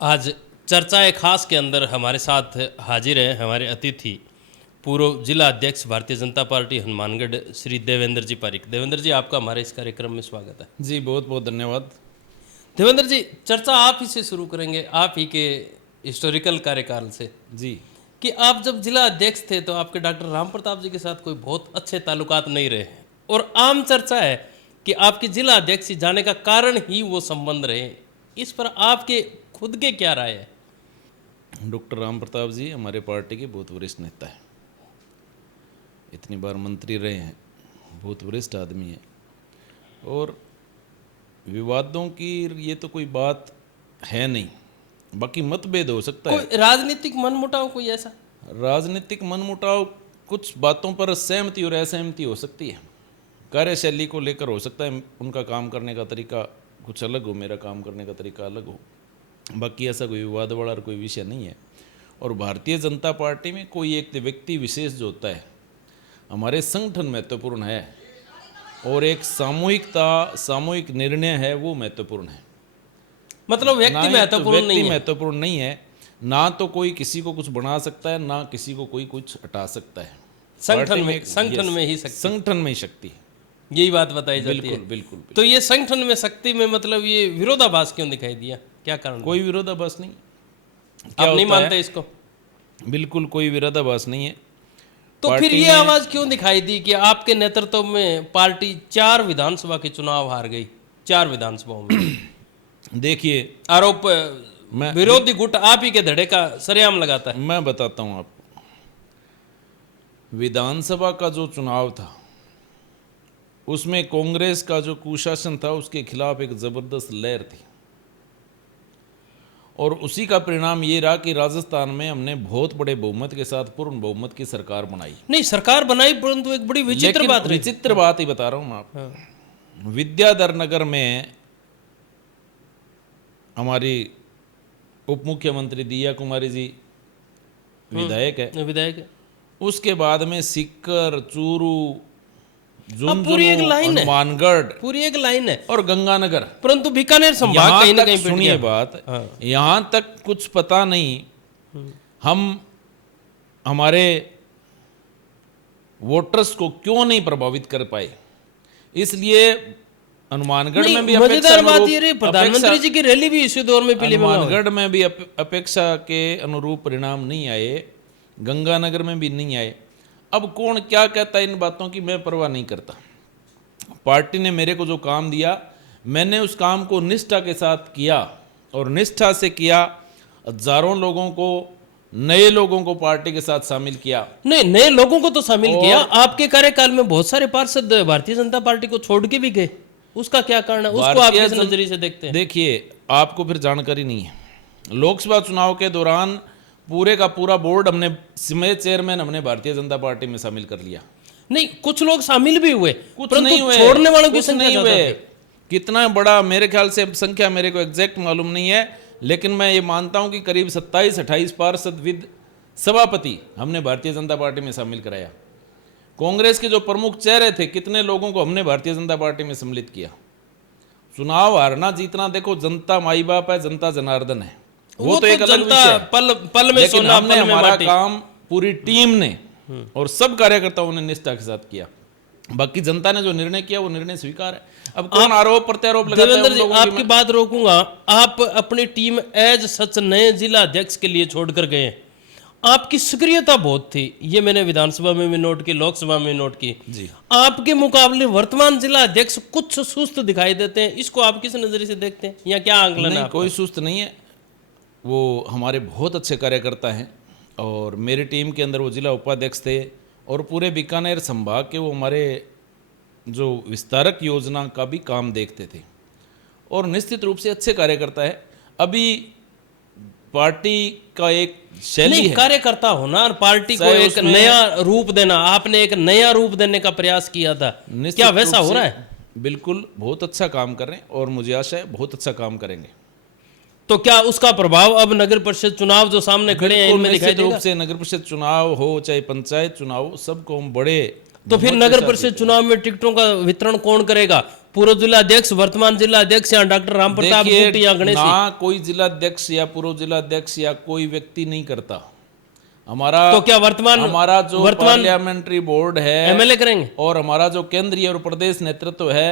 आज चर्चाएं खास के अंदर हमारे साथ हाजिर हैं हमारे अतिथि पूर्व जिला अध्यक्ष भारतीय जनता पार्टी हनुमानगढ़ श्री देवेंद्र जी पारिक। देवेंद्र जी, आपका हमारे इस कार्यक्रम में स्वागत है। जी बहुत बहुत धन्यवाद। देवेंद्र जी, चर्चा आप ही से शुरू करेंगे, आप ही के हिस्टोरिकल कार्यकाल से, जी कि आप जब जिला अध्यक्ष थे तो आपके डॉक्टर राम प्रताप जी के साथ कोई बहुत अच्छे ताल्लुकात नहीं रहे, और आम चर्चा है कि आपके जिला अध्यक्ष जाने का कारण ही वो संबंध रहे। इस पर आपके खुद के क्या राय है? डॉक्टर राम प्रताप जी हमारे पार्टी के बहुत वरिष्ठ नेता हैं, इतनी बार मंत्री रहे हैं, बहुत वरिष्ठ आदमी है, और विवादों की ये तो कोई बात है नहीं। बाकी मतभेद हो सकता है, कोई राजनीतिक मनमुटाव, कोई ऐसा राजनीतिक मनमुटाव, कुछ बातों पर सहमति और असहमति हो सकती है, कार्यशैली को लेकर हो सकता है, उनका काम करने का तरीका कुछ अलग हो, मेरा काम करने का तरीका अलग हो। बाकी ऐसा कोई विवाद वाला कोई विषय नहीं है। और भारतीय जनता पार्टी में कोई एक व्यक्ति विशेष जो होता है, हमारे संगठन महत्वपूर्ण है, और एक सामूहिक निर्णय है, वो महत्वपूर्ण है। मतलब व्यक्ति महत्वपूर्ण नहीं है। महत्वपूर्ण नहीं है, ना तो कोई किसी को कुछ बना सकता है, ना किसी को कोई कुछ हटा सकता है। संगठन में ही शक्ति है, यही बात बताई जाती है। बिल्कुल बिल्कुल। तो ये संगठन में शक्ति में मतलब ये विरोधाभास क्यों दिखाई दिया, क्या कारण? कोई विरोधाभास नहीं। आप नहीं मानते इसको? बिल्कुल कोई विरोधाभास नहीं है। तो फिर ये आवाज क्यों दिखाई दी कि आपके नेतृत्व में पार्टी 4 विधानसभा के चुनाव हार गई, 4 विधानसभाओं में? देखिए, आरोप विरोधी गुट आप ही के धड़े का सरेआम लगाता है। मैं बताता हूं आपको, विधानसभा का जो चुनाव था उसमें कांग्रेस का जो कुशासन था उसके खिलाफ एक जबरदस्त लहर थी, और उसी का परिणाम ये रहा कि राजस्थान में हमने बहुत बड़े बहुमत के साथ पूर्ण बहुमत की सरकार बनाई। नहीं, सरकार बनाई, परंतु एक बड़ी विचित्र बात ही बता रहा हूं मैं आपको। हाँ। विद्याधर नगर में हमारी उप मुख्यमंत्री दिया कुमारी जी विधायक है। उसके बाद में सीकर, चूरू, पूरी एक लाइन है, हनुमानगढ़, पूरी एक लाइन है, और गंगानगर, परंतु बीकानेर संभाग कहीं ना कहीं। सुनिए बात, यहाँ तक कुछ पता नहीं, हम हमारे वोटर्स को क्यों नहीं प्रभावित कर पाए, इसलिए हनुमानगढ़ में भी मजेदार बात ये रही, प्रधानमंत्री जी की रैली भी इसी दौर में पीली में, हनुमानगढ़ में भी अपेक्षा के अनुरूप परिणाम नहीं आए, गंगानगर में भी नहीं आए। अब कौन क्या कहता है इन बातों की, मैं परवाह नहीं करता। पार्टी ने मेरे को जो काम दिया, मैंने उस काम को निष्ठा के साथ किया, और निष्ठा से किया। हजारों लोगों को, नए लोगों को पार्टी के साथ शामिल किया। नहीं, नए लोगों को तो शामिल किया। आपके कार्यकाल में बहुत सारे पार्षद भारतीय जनता पार्टी को छोड़ के भी गए, उसका क्या कारण है? उसको आप किस नजरिए से देखते हैं? देखिए, आपको फिर जानकारी नहीं है, लोकसभा चुनाव के दौरान पूरे का पूरा बोर्ड हमने, समेत चेयरमैन हमने भारतीय जनता पार्टी में शामिल कर लिया। नहीं, कुछ लोग शामिल भी हुए, कुछ नहीं हुए, छोड़ने वालों की संख्या नहीं हुए। कितना बड़ा, मेरे ख्याल से संख्या मेरे को एग्जैक्ट मालूम नहीं है, लेकिन मैं ये मानता हूं कि करीब 27-28 पार्षद विद सभापति हमने भारतीय जनता पार्टी में शामिल कराया। कांग्रेस के जो प्रमुख चेहरे थे, कितने लोगों को हमने भारतीय जनता पार्टी में सम्मिलित किया। चुनाव हारना जीतना, देखो, जनता माई बाप है, जनता जनार्दन है, वो तो एक अलग विषय, पल में सोना। हमने हमारा काम पूरी टीम ने और सब कार्यकर्ताओं ने निष्ठा के साथ किया। बाकी जनता ने जो निर्णय किया वो निर्णय स्वीकार है। अब कौन आरोप प्रत्यारोप लगाता है? देवेंद्र जी, आपकी बात रोकूंगा। आप अपनी टीम एज सच नए जिला अध्यक्ष के लिए छोड़कर गए, आपकी सक्रियता बहुत थी, ये मैंने विधानसभा में भी नोट की, लोकसभा में नोट की जी। आपके मुकाबले वर्तमान जिला अध्यक्ष कुछ सुस्त दिखाई देते हैं, इसको आप किस नजरिए से देखते हैं, या क्या आंकलन है? कोई सुस्त नहीं है, वो हमारे बहुत अच्छे कार्यकर्ता हैं, और मेरी टीम के अंदर वो जिला उपाध्यक्ष थे, और पूरे बीकानेर संभाग के वो हमारे जो विस्तारक योजना का भी काम देखते थे, और निश्चित रूप से अच्छे कार्यकर्ता है। अभी पार्टी का एक शैली है, कार्यकर्ता होना और पार्टी को एक नया रूप देना, आपने एक नया रूप देने का प्रयास किया था, क्या वैसा हो रहा है? बिल्कुल, बहुत अच्छा काम कर रहे हैं, और मुझे आशा है बहुत अच्छा काम करेंगे। तो क्या उसका प्रभाव अब नगर परिषद चुनाव जो सामने खड़े हैं इनमें दिखाई देगा? रूप से नगर परिषद चुनाव हो चाहे पंचायत चुनाव, सबको हम बड़े। तो फिर नगर परिषद चुनाव में टिकटों का वितरण कौन करेगा? पूर्व जिला अध्यक्ष, वर्तमान जिला अध्यक्ष या डॉक्टर राम प्रताप देखिए, गुट या गणेश जी? ना कोई जिलाध्यक्ष या पूर्व जिलाध्यक्ष या कोई व्यक्ति नहीं करता। हमारा तो क्या वर्तमान जो पार्लियामेंट्री बोर्ड है एमएलए करेंगे? और हमारा जो केंद्रीय और प्रदेश नेतृत्व है,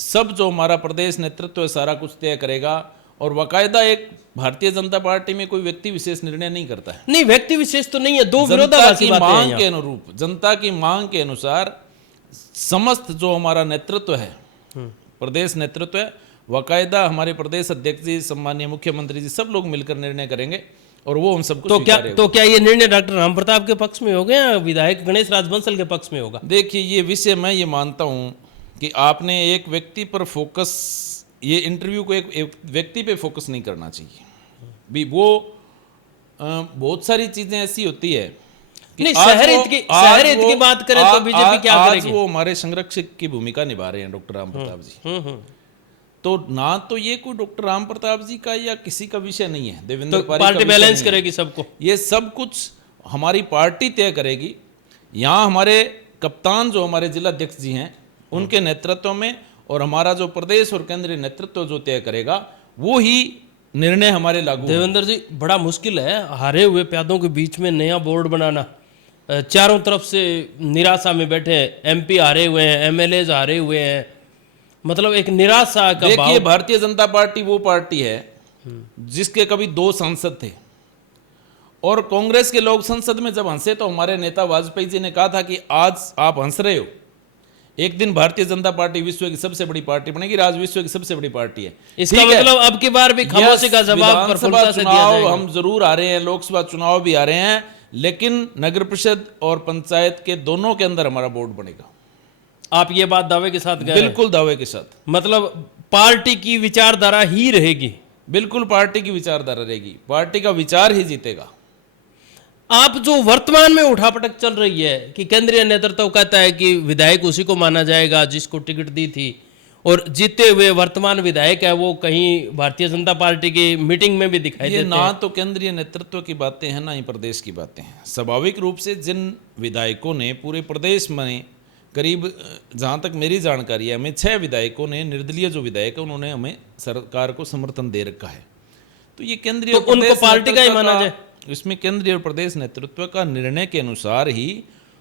सब जो हमारा प्रदेश नेतृत्व है सारा कुछ तय करेगा। और बाकायदा एक भारतीय जनता पार्टी में कोई व्यक्ति विशेष निर्णय नहीं करता है। नहीं, व्यक्ति विशेष तो नहीं है, दो जनता विरोधाभासी की बातें हैं मांग यहाँ। के अनुरूप, जनता की मांग के अनुसार समस्त जो हमारा नेतृत्व है, प्रदेश नेतृत्व है, बाकायदा हमारे प्रदेश अध्यक्ष जी, सम्मानीय मुख्यमंत्री जी, सब लोग मिलकर निर्णय करेंगे और वो हम सबको स्वीकार्य होगा। तो क्या ये निर्णय डॉक्टर राम प्रताप के पक्ष में होगा या विधायक गणेश राज बंसल के पक्ष में होगा? देखिए, ये विषय मैं ये मानता हूं कि आपने एक व्यक्ति पर फोकस, ये इंटरव्यू को एक व्यक्ति पे फोकस नहीं करना चाहिए भी। वो बहुत सारी चीजें ऐसी होती है कि नहीं, शहर हित की बात करें तो बीजेपी क्या करेगी? वो हमारे संरक्षक की भूमिका निभा रहे हैं डॉक्टर राम प्रताप जी। तो ना तो ये कोई डॉक्टर राम प्रताप जी का या किसी का विषय नहीं है, देवेंद्र तो पार्टी बैलेंस करेगी सबको? ये सब कुछ हमारी पार्टी तय करेगी। यहाँ हमारे कप्तान जो हमारे जिलाध्यक्ष जी हैं, उनके नेतृत्व में, और हमारा जो प्रदेश और केंद्रीय नेतृत्व जो तय करेगा, वो ही निर्णय हमारे लागू। देवेंद्र जी, बड़ा मुश्किल है हारे हुए प्यादों के बीच में नया बोर्ड बनाना। चारों तरफ से निराशा में बैठे, एमपी हारे हुए हैं, एमएलए हारे हुए हैं, मतलब एक निराशा का भाव। देखिए, भारतीय जनता पार्टी वो पार्टी है जिसके कभी 2 सांसद थे, और कांग्रेस के लोग संसद में जब हंसे तो हमारे नेता वाजपेयी जी ने कहा था कि आज आप हंस रहे हो, एक दिन भारतीय जनता पार्टी विश्व की सबसे बड़ी पार्टी बनेगी। आज विश्व की सबसे बड़ी पार्टी है। इसका मतलब अब की बार भी खामोशी का जवाब प्रफुल्लता से दिया जाएगा। हम जरूर आ रहे हैं, लोकसभा चुनाव भी आ रहे हैं, लेकिन नगर परिषद और पंचायत के दोनों के अंदर हमारा बोर्ड बनेगा। आप ये बात दावे के साथ कह रहे हैं? बिल्कुल दावे के साथ। मतलब पार्टी की विचारधारा ही रहेगी? बिल्कुल पार्टी की विचारधारा रहेगी, पार्टी का विचार ही जीतेगा। आप जो वर्तमान में उठापटक चल रही है कि केंद्रीय नेतृत्व कहता है कि विधायक उसी को माना जाएगा जिसको टिकट दी थी, और जीते हुए वर्तमान विधायक है वो कहीं भारतीय जनता पार्टी की मीटिंग में भी दिखाई देते हैं। ना तो केंद्रीय नेतृत्व की बातें हैं, ना ही प्रदेश की बातें हैं। स्वाभाविक रूप से जिन विधायकों ने पूरे प्रदेश में करीब, जहाँ तक मेरी जानकारी है, हमें 6 विधायकों ने, निर्दलीय जो विधायक है, उन्होंने हमें सरकार को समर्थन दे रखा है। तो ये केंद्रीय, तो उनको पार्टी का ही माना जाए? इसमें केंद्रीय और प्रदेश नेतृत्व का निर्णय के अनुसार ही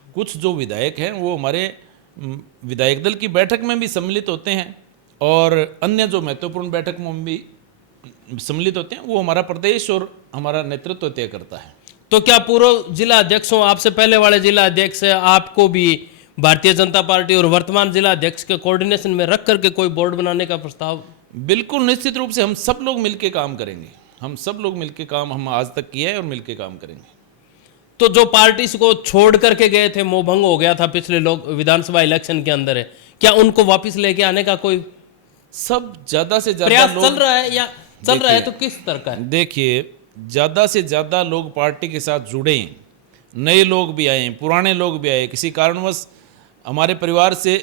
कुछ जो विधायक हैं वो हमारे विधायक दल की बैठक में भी सम्मिलित होते हैं, और अन्य जो महत्वपूर्ण बैठक में भी सम्मिलित होते हैं, वो हमारा प्रदेश और हमारा नेतृत्व तय करता है। तो क्या पूर्व जिला अध्यक्षों, आपसे पहले वाले जिला अध्यक्ष आपको भी भारतीय जनता पार्टी और वर्तमान जिला अध्यक्ष के कोऑर्डिनेशन में रख करके कोई बोर्ड बनाने का प्रस्ताव? बिल्कुल, निश्चित रूप से हम सब लोग मिलकर काम करेंगे। हम सब लोग मिलकर काम हम आज तक किया है और मिलकर काम करेंगे। तो जो पार्टी को छोड़ करके गए थे, मोह भंग हो गया था पिछले लोग विधानसभा इलेक्शन के अंदर, है क्या उनको वापस लेके आने का कोई सब ज्यादा से ज्यादा प्रयास चल रहा है, या चल रहा है तो किस तरह का है? देखिए, ज्यादा से ज्यादा लोग पार्टी के साथ जुड़े, नए लोग भी आए, पुराने लोग भी आए, किसी कारणवश हमारे परिवार से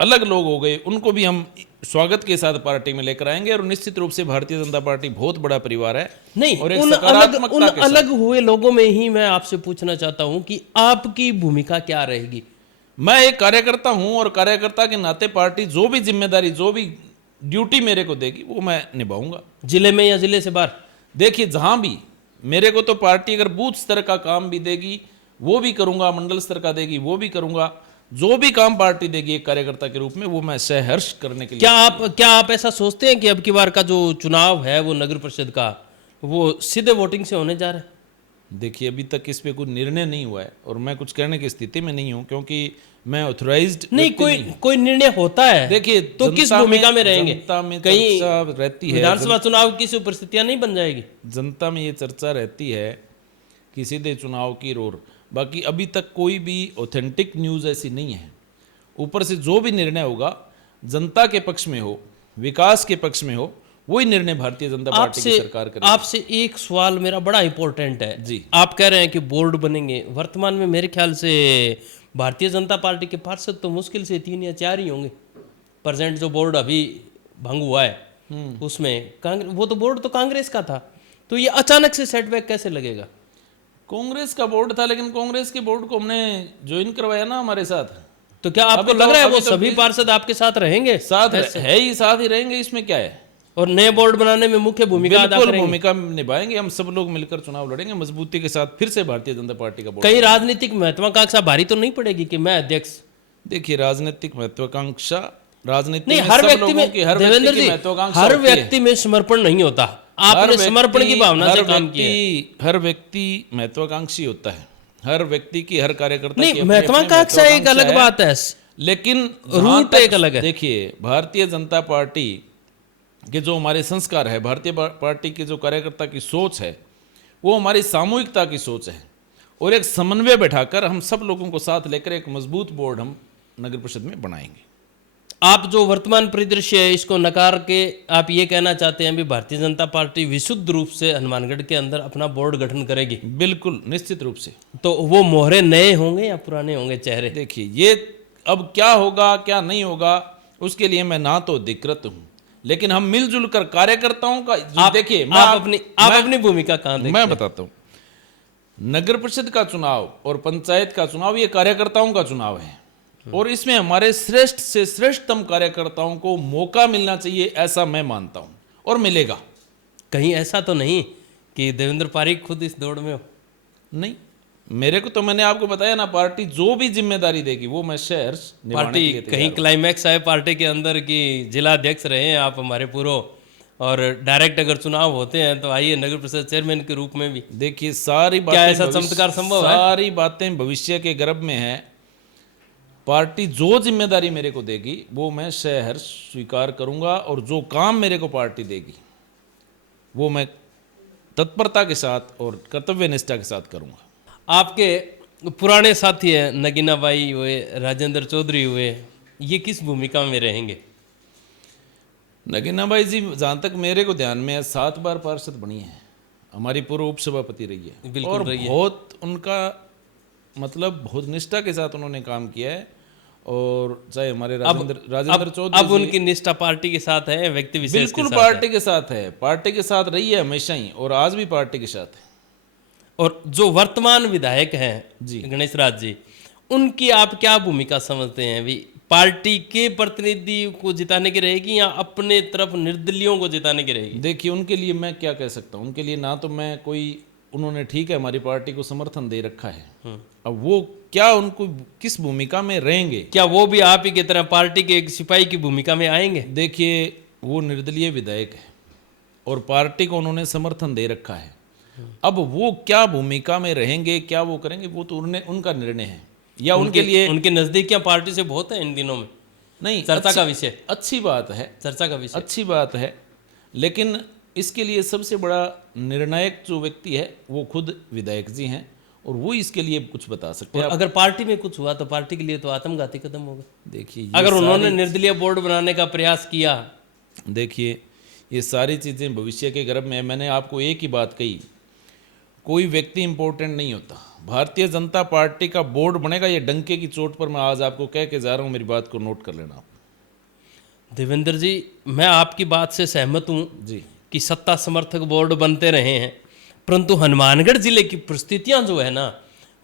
अलग लोग हो गए, उनको भी हम स्वागत के साथ पार्टी में लेकर आएंगे। और निश्चित रूप से भारतीय जनता पार्टी बहुत बड़ा परिवार है। नहीं, और एक उन सकारात्मकता अलग हुए लोगों में ही मैं आपसे पूछना चाहता हूं कि आपकी भूमिका क्या रहेगी? मैं एक कार्यकर्ता हूं, और कार्यकर्ता के नाते पार्टी जो भी जिम्मेदारी, जो भी ड्यूटी मेरे को देगी, वो मैं निभाऊंगा। जिले में या जिले से बाहर? देखिए, जहां भी मेरे को तो पार्टी अगर बूथ स्तर का काम भी देगी वो भी करूंगा, मंडल स्तर का देगी वो भी करूंगा, जो भी काम पार्टी देगी एक कार्यकर्ता के रूप में, वो मैं सहर्ष करने के लिए। क्या आप ऐसा सोचते हैं कि अब की बार का जो चुनाव है वो नगर परिषद का, वो सीधे वोटिंग से होने जा रहा है? देखिए, अभी तक इस पे कोई निर्णय नहीं हुआ है, और मैं कुछ कहने की स्थिति में नहीं हूं, क्योंकि मैं ऑथराइज्ड नहीं। कोई निर्णय होता है, देखिए, तो किस भूमिका में रहेंगे? जनता में कहीं रहती है, विधानसभा चुनाव की परिस्थितियां नहीं बन जाएगी? जनता में ये चर्चा रहती है कि सीधे चुनाव की ओर। बाकी अभी तक कोई भी ऑथेंटिक न्यूज़ ऐसी नहीं है। ऊपर से जो भी निर्णय होगा जनता के पक्ष में हो, विकास के पक्ष में हो, वही निर्णय भारतीय जनता पार्टी की सरकार करेगी। आपसे एक सवाल मेरा बड़ा इंपॉर्टेंट है जी। आप कह रहे हैं कि बोर्ड बनेंगे। वर्तमान में मेरे ख्याल से भारतीय जनता पार्टी के पार्षद तो मुश्किल से 3 या 4 ही होंगे। प्रेजेंट जो बोर्ड अभी भंग हुआ है उसमें कांग्रेस, वो तो बोर्ड तो कांग्रेस का था, तो ये अचानक से सेटबैक कैसे लगेगा? कांग्रेस का बोर्ड था, लेकिन कांग्रेस के बोर्ड को हमने ज्वाइन करवाया ना हमारे साथ। तो क्या आपको अभी लग तो- रहा है अभी वो तो सभी 20 पार्षद आपके साथ रहेंगे? साथ है ही, साथ ही रहेंगे, इसमें क्या है। और नए बोर्ड बनाने में मुख्य भूमिका अदा बिल्कुल करेंगे। भूमिका निभाएंगे, हम सब लोग मिलकर चुनाव लड़ेंगे मजबूती के साथ, फिर से भारतीय जनता पार्टी का बोर्ड। कहीं राजनीतिक महत्वाकांक्षा भारी तो नहीं पड़ेगी कि मैं अध्यक्ष? देखिए, राजनीतिक महत्वाकांक्षा, राजनीति नहीं, में हर सब व्यक्ति लोगों में की, हर देवेंद्र व्यक्ति की जी, महत्वाकांक्षा हर होती है। व्यक्ति में समर्पण नहीं होता। आपने समर्पण की भावना से काम किया है। हर व्यक्ति महत्वाकांक्षी होता है, हर व्यक्ति की, हर कार्यकर्ता की नहीं, अपनी-अपनी महत्वाकांक्षा एक अलग महत्वाकांक्षा बात है, लेकिन रूट एक अलग है। देखिए, भारतीय जनता पार्टी के जो हमारे संस्कार है, भारतीय पार्टी के जो कार्यकर्ता की सोच है, वो हमारी सामूहिकता की सोच है, और एक समन्वय बैठाकर हम सब लोगों को साथ लेकर एक मजबूत बोर्ड हम नगर परिषद में बनाएंगे। आप जो वर्तमान परिदृश्य है इसको नकार के आप ये कहना चाहते हैं भी भारतीय जनता पार्टी विशुद्ध रूप से हनुमानगढ़ के अंदर अपना बोर्ड गठन करेगी? बिल्कुल, निश्चित रूप से। तो वो मोहरे नए होंगे या पुराने होंगे चेहरे? देखिए, ये अब क्या होगा क्या नहीं होगा उसके लिए मैं ना तो अधिकृत हूं, लेकिन हम मिलजुल कर कार्यकर्ताओं का देखिए, आप अपनी भूमिका कहां देखते मैं हैं? बताता हूं। नगर परिषद का चुनाव और पंचायत का चुनाव ये कार्यकर्ताओं का चुनाव है, और इसमें हमारे श्रेष्ठ से श्रेष्ठतम कार्यकर्ताओं को मौका मिलना चाहिए, ऐसा मैं मानता हूं, और मिलेगा। कहीं ऐसा तो नहीं कि देवेंद्र पारीक खुद इस दौड़ में हो? नहीं, मेरे को तो मैंने आपको बताया ना, पार्टी जो भी जिम्मेदारी देगी वो मैं शेयर पार्टी कहीं क्लाइमैक्स है पार्टी के अंदर की जिला अध्यक्ष रहे हैं आप हमारे पूर्व, और डायरेक्ट अगर चुनाव होते हैं तो आइए नगर परिषद चेयरमैन के रूप में भी। देखिए, सारी बातें, क्या ऐसा चमत्कार संभव है? सारी बातें भविष्य के गर्भ में है। पार्टी जो जिम्मेदारी मेरे को देगी वो मैं सहर्ष स्वीकार करूंगा, और जो काम मेरे को पार्टी देगी वो मैं तत्परता के साथ और कर्तव्य निष्ठा के साथ करूंगा। आपके पुराने साथी हैं नगीना बाई हुए, राजेंद्र चौधरी हुए, ये किस भूमिका में रहेंगे? नगीना बाई जी, जहाँ तक मेरे को ध्यान में है, 7 बार पार्षद बनी है, हमारी पूर्व उपसभापति रही है, बिल्कुल और रही है। बहुत उनका मतलब बहुत निष्ठा के साथ उन्होंने काम किया है। और चाहे हमारे राजेंद्र चौधरी अब उनकी निष्ठा पार्टी के साथ है, व्यक्ति विशेष के बिल्कुल साथ पार्टी के साथ है, पार्टी के साथ रही है हमेशा ही, और आज भी पार्टी के साथ है। और जो वर्तमान विधायक हैं जी, गणेश राज जी, उनकी आप क्या भूमिका समझते हैं? भी पार्टी के प्रतिनिधि को जिताने की रहेगी या अपने तरफ निर्दलियों को जिताने की रहेगी? देखिए, उनके लिए मैं क्या कह सकता हूँ, उनके लिए ना तो मैं कोई, उन्होंने ठीक है हमारी पार्टी को समर्थन दे रखा है, अब वो क्या उनको किस भूमिका में रहेंगे? क्या वो भी आप ही की तरह पार्टी के एक सिपाही की भूमिका में आएंगे? देखिए, वो निर्दलीय विधायक है और पार्टी को उन्होंने समर्थन दे रखा है, अब वो क्या भूमिका में रहेंगे, क्या वो करेंगे, वो तो उनका निर्णय है, या उनके लिए उनके नजदीकियां पार्टी से बहुत है इन दिनों में, नहीं चर्चा का विषय, अच्छी बात है, चर्चा का विषय, अच्छी बात है, लेकिन इसके लिए सबसे बड़ा निर्णायक जो व्यक्ति है वो खुद विधायक जी हैं, और वो इसके लिए कुछ बता सकते हैं। अगर पार्टी में कुछ हुआ तो पार्टी के लिए तो आत्मघाती कदम होगा। देखिए, अगर उन्होंने निर्दलीय बोर्ड बनाने का प्रयास किया, देखिए ये सारी चीज़ें भविष्य के गर्भ में। मैंने आपको एक ही बात कही, कोई व्यक्ति इंपॉर्टेंट नहीं होता, भारतीय जनता पार्टी का बोर्ड बनेगा, ये डंके की चोट पर मैं आज आपको कह के जा रहा हूँ, मेरी बात को नोट कर लेना। देवेंद्र जी, मैं आपकी बात से सहमत हूँ जी कि सत्ता समर्थक बोर्ड बनते रहे हैं, परंतु हनुमानगढ़ जिले की परिस्थितियां जो है ना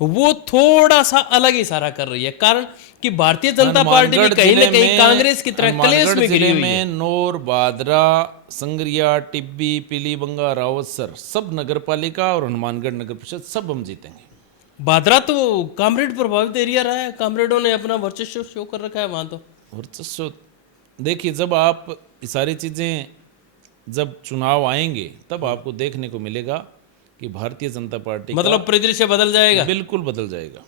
वो थोड़ा सा अलग इशारा कर रही है। कारण कि भारतीय जनता पार्टी भी कहीं ना कहीं कांग्रेस की तरह कलेश में घिरी हुई है। नौर, बादरा, संगरिया, टिब्बी, पीलीबंगा, रावतसर सब नगर पालिका और हनुमानगढ़ नगर परिषद सब हम जीतेंगे। बादरा तो कामरेड प्रभावित एरिया रहा है, कामरेडों ने अपना वर्चस्व शो कर रखा है वहां। तो वर्चस्व देखिए, जब आप ये सारी चीजें, जब चुनाव आएंगे तब आपको देखने को मिलेगा कि भारतीय जनता पार्टी मतलब परिदृश्य बदल जाएगा, बिल्कुल बदल जाएगा।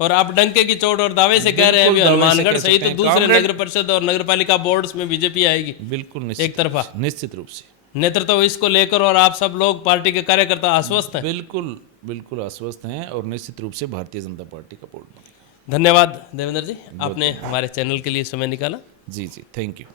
और आप डंके की चोट और दावे से कह रहे हैं हनुमानगढ़ सहित तो दूसरे नगर परिषद और नगर पालिका बोर्ड्स में बीजेपी आएगी। बिल्कुल एक तरफा, निश्चित रूप से नेतृत्व इसको लेकर, और आप सब लोग पार्टी के कार्यकर्ता आश्वस्त हैं? बिल्कुल बिल्कुल आश्वस्त हैं, और निश्चित रूप से भारतीय जनता पार्टी का बोर्ड बनेगा। धन्यवाद देवेंद्र जी, आपने हमारे चैनल के लिए समय निकाला। जी जी, थैंक यू।